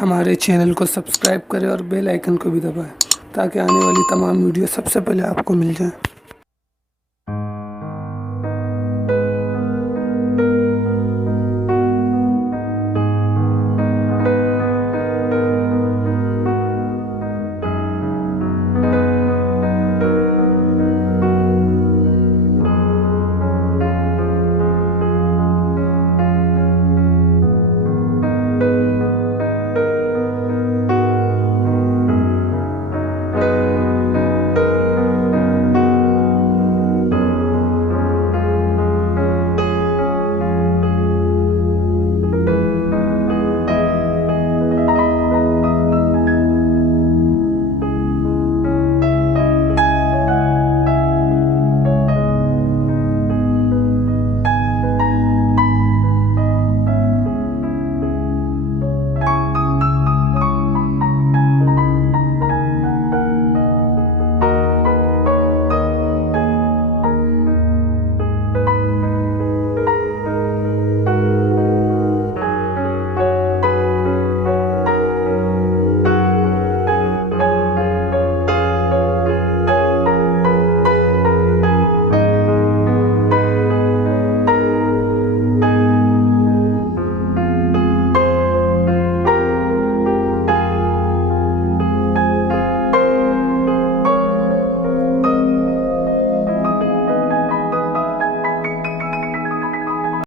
हमारे चैनल को सब्सक्राइब करें और बेल आइकन को भी दबाएं ताकि आने वाली तमाम वीडियो सबसे पहले आपको मिल जाए।